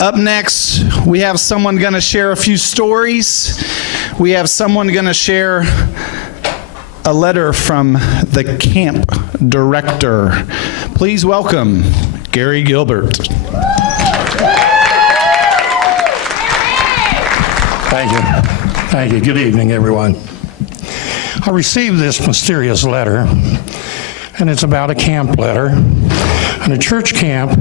Up next, we have someone going to share a few stories. We have someone going to share a letter from the camp director. Please welcome Gary Gilbert. Thank you. Thank you. Good evening, everyone. I received this mysterious letter, and it's about a camp letter. And a church camp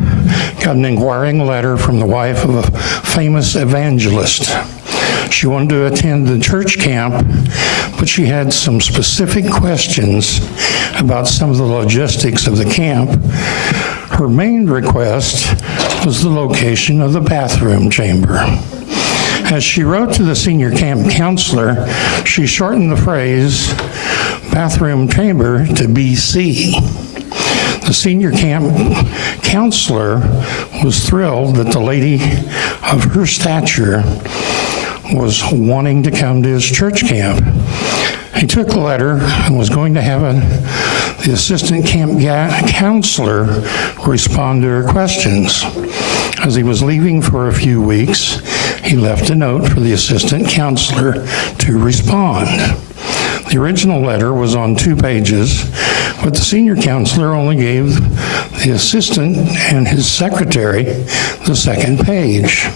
got an inquiring letter from the wife of a famous evangelist. She wanted to attend the church camp, but she had some specific questions about some of the logistics of the camp. Her main request was the location of the bathroom chamber. As she wrote to the senior camp counselor, she shortened the phrase bathroom chamber to BC. The senior camp counselor was thrilled that the lady of her stature was wanting to come to his church camp. He took the letter and was going to have the assistant camp counselor respond to her questions. As he was leaving for a few weeks, he left a note for the assistant counselor to respond. The original letter was on 2 pages, but the senior counselor only gave the assistant and his secretary the second page.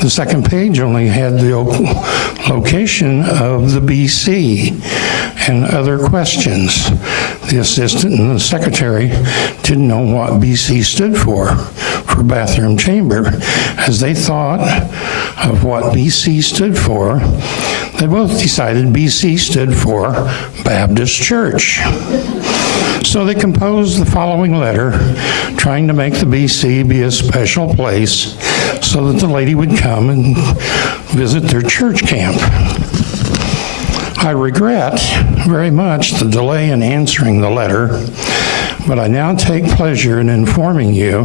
The second page only had the location of the BC and other questions. The assistant and the secretary didn't know what BC stood for bathroom chamber. As they thought of what BC stood for, they both decided BC stood for Baptist Church. So they composed the following letter, trying to make the BC be a special place so that the lady would come and visit their church camp. I regret very much the delay in answering the letter, but I now take pleasure in informing you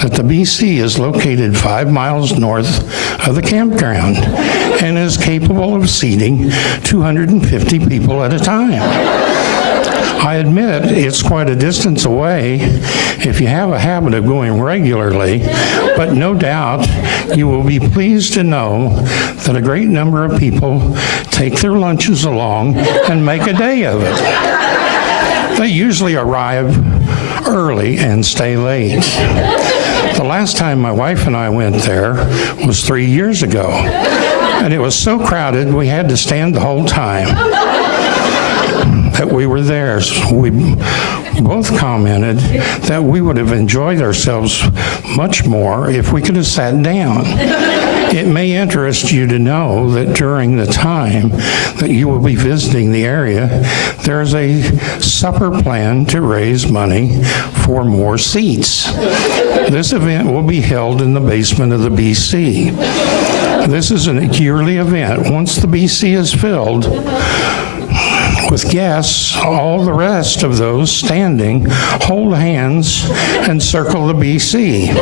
that the BC is located 5 miles north of the campground and is capable of seating 250 people at a time. I admit it's quite a distance away if you have a habit of going regularly, but no doubt you will be pleased to know that a great number of people take their lunches along and make a day of it. They usually arrive early and stay late. The last time my wife and I went there was 3 years ago, and it was so crowded we had to stand the whole time that we were there. So we both commented that we would have enjoyed ourselves much more if we could have sat down. It may interest you to know that during the time that you will be visiting the area, there's a supper plan to raise money for more seats. This event will be held in the basement of the BC. This is a yearly event. Once the BC is filled with guests, all the rest of those standing hold hands and circle the BC.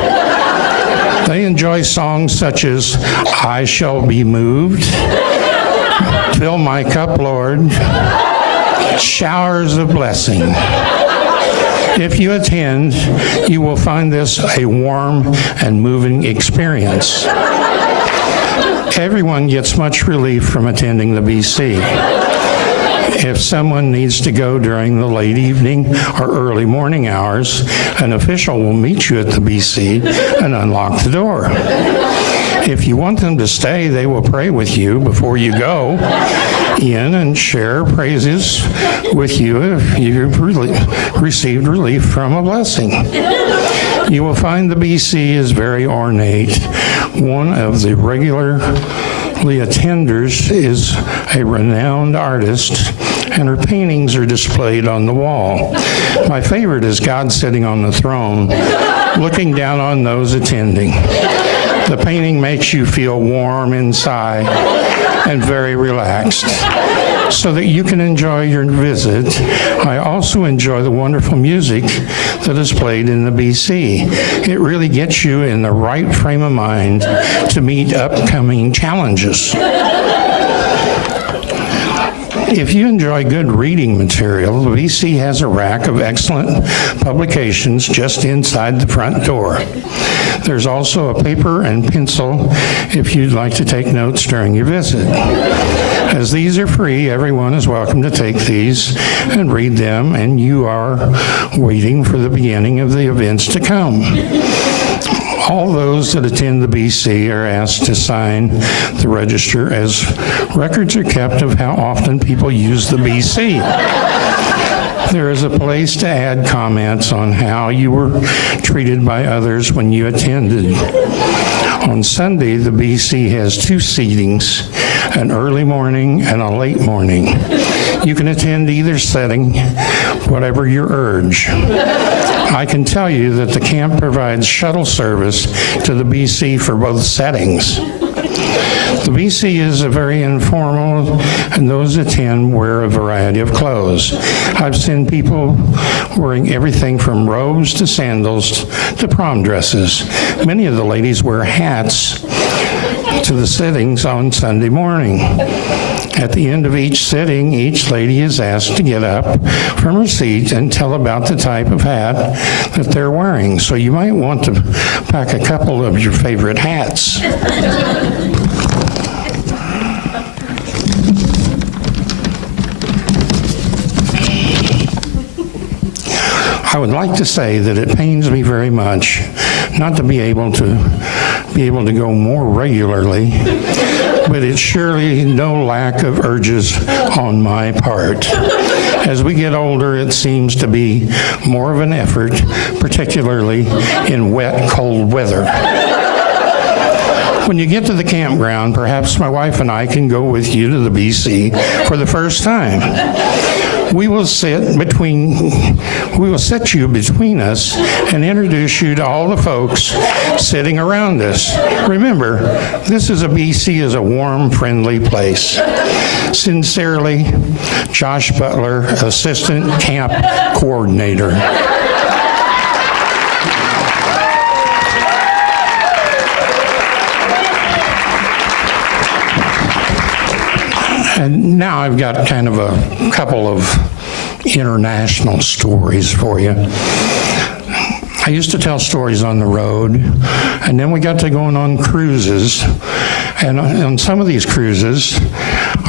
They enjoy songs such as I Shall Be Moved, Fill My Cup, Lord, Showers of Blessing. If you attend, you will find this a warm and moving experience. Everyone gets much relief from attending the BC. If someone needs to go during the late evening or early morning hours, an official will meet you at the BC and unlock the door. If you want them to stay, they will pray with you before you go in and share praises with you if you've received relief from a blessing. You will find the BC is very ornate. One of the regularly attenders is a renowned artist, and her paintings are displayed on the wall. My favorite is God sitting on the throne, looking down on those attending. The painting makes you feel warm inside and very relaxed, so that you can enjoy your visit. I also enjoy the wonderful music that is played in the BC. It really gets you in the right frame of mind to meet upcoming challenges. If you enjoy good reading material, the VC has a rack of excellent publications just inside the front door. There's also a paper and pencil if you'd like to take notes during your visit. As these are free, everyone is welcome to take these and read them, and you are waiting for the beginning of the events to come. All those that attend the BC are asked to sign the register, as records are kept of how often people use the BC. There is a place to add comments on how you were treated by others when you attended. On Sunday, the BC has two seatings, an early morning and a late morning. You can attend either setting, whatever your urge. I can tell you that the camp provides shuttle service to the BC for both settings. The BC is very informal, and those that attend wear a variety of clothes. I've seen people wearing everything from robes to sandals to prom dresses. Many of the ladies wear hats to the sittings on Sunday morning. At the end of each sitting, each lady is asked to get up from her seat and tell about the type of hat that they're wearing. So you might want to pack a couple of your favorite hats. I would like to say that it pains me very much not to be able to go more regularly, but it's surely no lack of urges on my part. As we get older, it seems to be more of an effort, particularly in wet, cold weather. When you get to the campground, perhaps my wife and I can go with you to the BC for the first time. We will set you between us and introduce you to all the folks sitting around us. Remember, this is BC is a warm, friendly place. Sincerely, Josh Butler, Assistant Camp Coordinator. And now I've got kind of a couple of international stories for you. I used to tell stories on the road, and then we got to going on cruises. And on some of these cruises,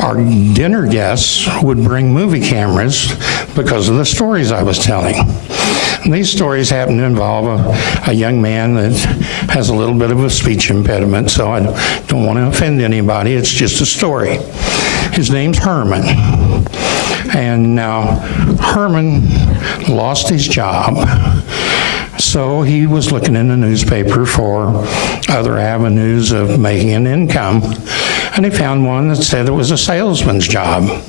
our dinner guests would bring movie cameras because of the stories I was telling. And these stories happen to involve a young man that has a little bit of a speech impediment, so I don't want to offend anybody. It's just a story. His name's Herman. And now Herman lost his job. So he was looking in the newspaper for other avenues of making an income. And he found one that said it was a salesman's job.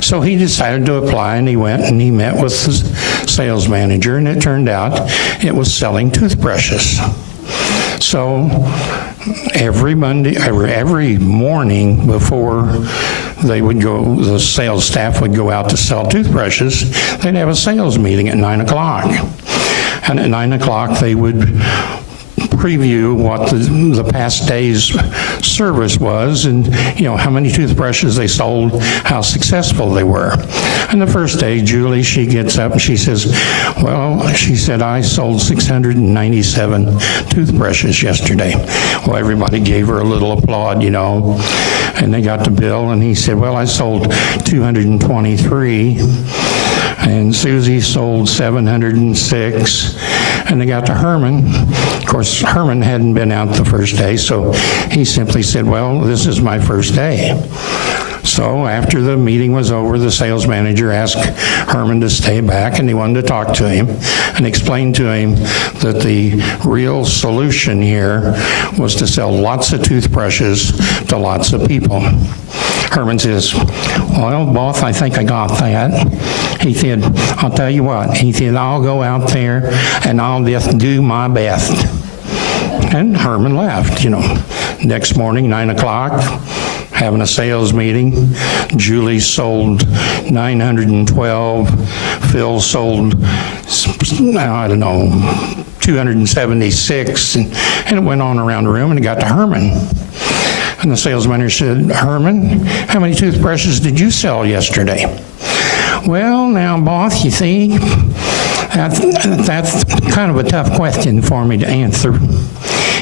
So he decided to apply, and he went and he met with the sales manager, and it turned out it was selling toothbrushes. So every morning before they would go, the sales staff would go out to sell toothbrushes, they'd have a sales meeting at 9 o'clock. And at 9 o'clock, they would preview what the past day's service was, and how many toothbrushes they sold, how successful they were. And the first day, Julie, she gets up and she says, well, she said, I sold 697 toothbrushes yesterday. Well, everybody gave her a little applaud, and they got the bill, and he said, well, I sold 223. And Susie sold 706, and they got to Herman. Of course, Herman hadn't been out the first day, so he simply said, well, this is my first day. So after the meeting was over, the sales manager asked Herman to stay back, and he wanted to talk to him and explain to him that the real solution here was to sell lots of toothbrushes to lots of people. Herman says, well, boss, I think I got that. He said, I'll tell you what. He said, I'll go out there and I'll just do my best. And Herman left, Next morning, 9 o'clock, having a sales meeting. Julie sold 912. Phil sold, 276. And it went on around the room, and it got to Herman. And the sales manager said, Herman, how many toothbrushes did you sell yesterday? Well, now, boss, you see, that's kind of a tough question for me to answer.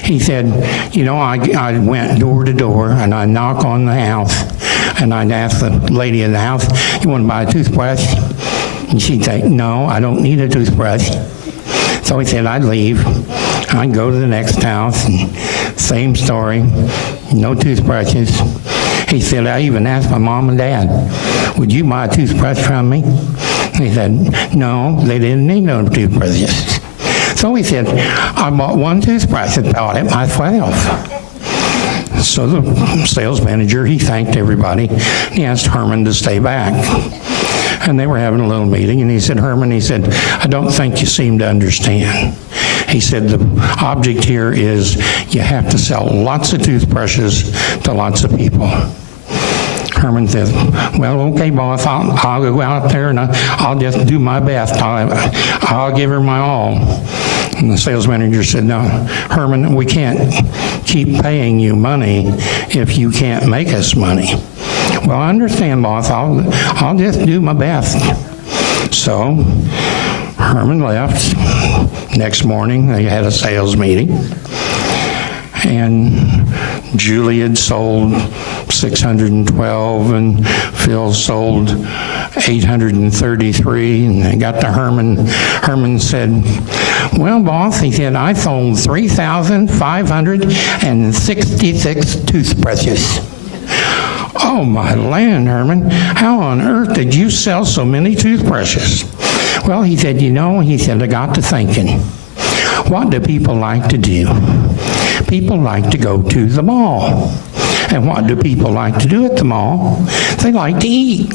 He said, I went door to door, and I knock on the house, and I'd ask the lady in the house, you want to buy a toothbrush? And she'd say, no, I don't need a toothbrush. So he said, I'd leave. I'd go to the next house, and same story, no toothbrushes. He said, I even asked my mom and dad, would you buy a toothbrush from me? He said, no, they didn't need no toothbrushes. So he said, I bought one toothbrush and bought it myself. So the sales manager, he thanked everybody. He asked Herman to stay back. And they were having a little meeting, and he said, Herman, he said, I don't think you seem to understand. He said, the object here is you have to sell lots of toothbrushes to lots of people. Herman says, well, okay, boss, I'll go out there and I'll just do my best. I'll give her my all. And the sales manager said, no, Herman, we can't keep paying you money if you can't make us money. Well, I understand, boss. I'll just do my best. So Herman left. Next morning, they had a sales meeting. And Julie had sold 612, and Phil sold 833, and they got to Herman. Herman said, well, boss, he said, I sold 3,566 toothbrushes. Oh, my land, Herman, how on earth did you sell so many toothbrushes? Well, he said, he said, I got to thinking, what do people like to do? People like to go to the mall. And what do people like to do at the mall? They like to eat.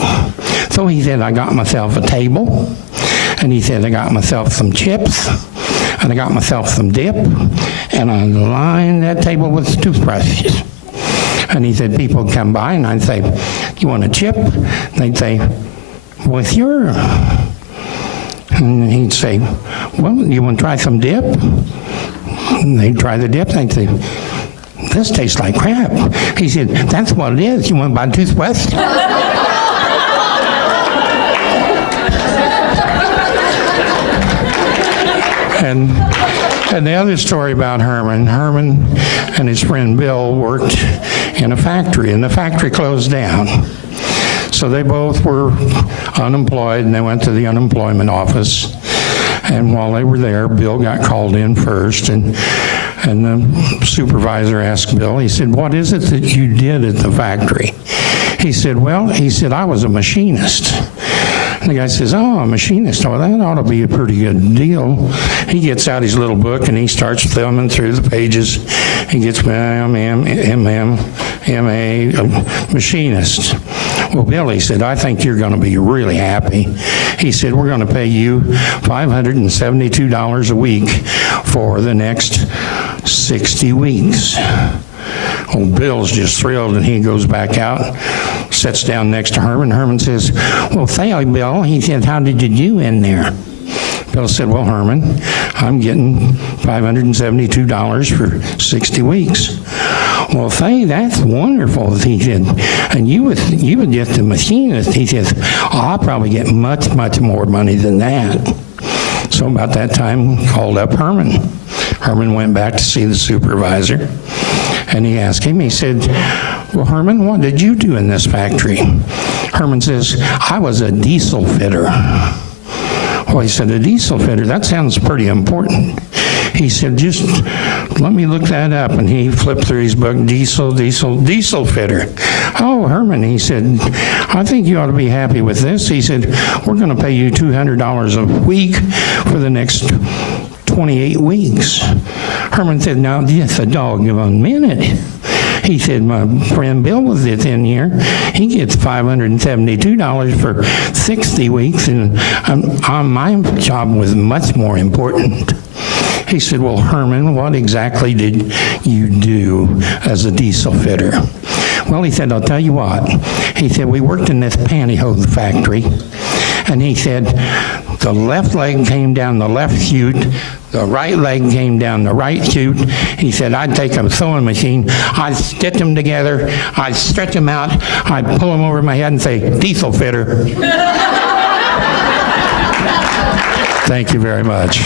So he said, I got myself a table, and he said, I got myself some chips, and I got myself some dip, and I lined that table with toothbrushes. And he said, people would come by, and I'd say, you want a chip? And they'd say, with your... And he'd say, well, you want to try some dip? And they'd try the dip, and they'd say, this tastes like crap. He said, that's what it is. You want to buy a toothbrush? And the other story about Herman and his friend Bill worked in a factory, and the factory closed down. So they both were unemployed, and they went to the unemployment office. And while they were there, Bill got called in first, and the supervisor asked Bill, he said, what is it that you did at the factory? He said, I was a machinist. And the guy says, oh, a machinist, oh, that ought to be a pretty good deal. He gets out his little book and he starts thumbing through the pages. He gets M.A., machinist. Well, Bill, he said, I think you're going to be really happy. He said, we're going to pay you $572 a week for the next 60 weeks. Well, Bill's just thrilled, and he goes back out, sits down next to Herman. Herman says, well, say, Bill, he said, how did you do in there? Bill said, well, Herman, I'm getting $572 for 60 weeks. Well, Faye, that's wonderful, he said. And you were just a machinist. He says, I'll probably get much, much more money than that. So about that time, called up Herman. Herman went back to see the supervisor, and he asked him, he said, well, Herman, what did you do in this factory? Herman says, I was a diesel fitter. Well, he said, a diesel fitter, that sounds pretty important. He said, just let me look that up. And he flipped through his book, diesel fitter. Oh, Herman, he said, I think you ought to be happy with this. He said, we're going to pay you $200 a week for the next 28 weeks. Herman said, now, just a doggone minute. He said, my friend Bill was in here. He gets $572 for 60 weeks, and my job was much more important. He said, well, Herman, what exactly did you do as a diesel fitter? Well, he said, I'll tell you what. He said, we worked in this pantyhose factory, and he said, the left leg came down the left chute, The right leg came down the right chute. He said, I'd take a sewing machine, I'd stitch them together, I'd stretch them out, I'd pull them over my head and say, diesel fitter. Thank you very much.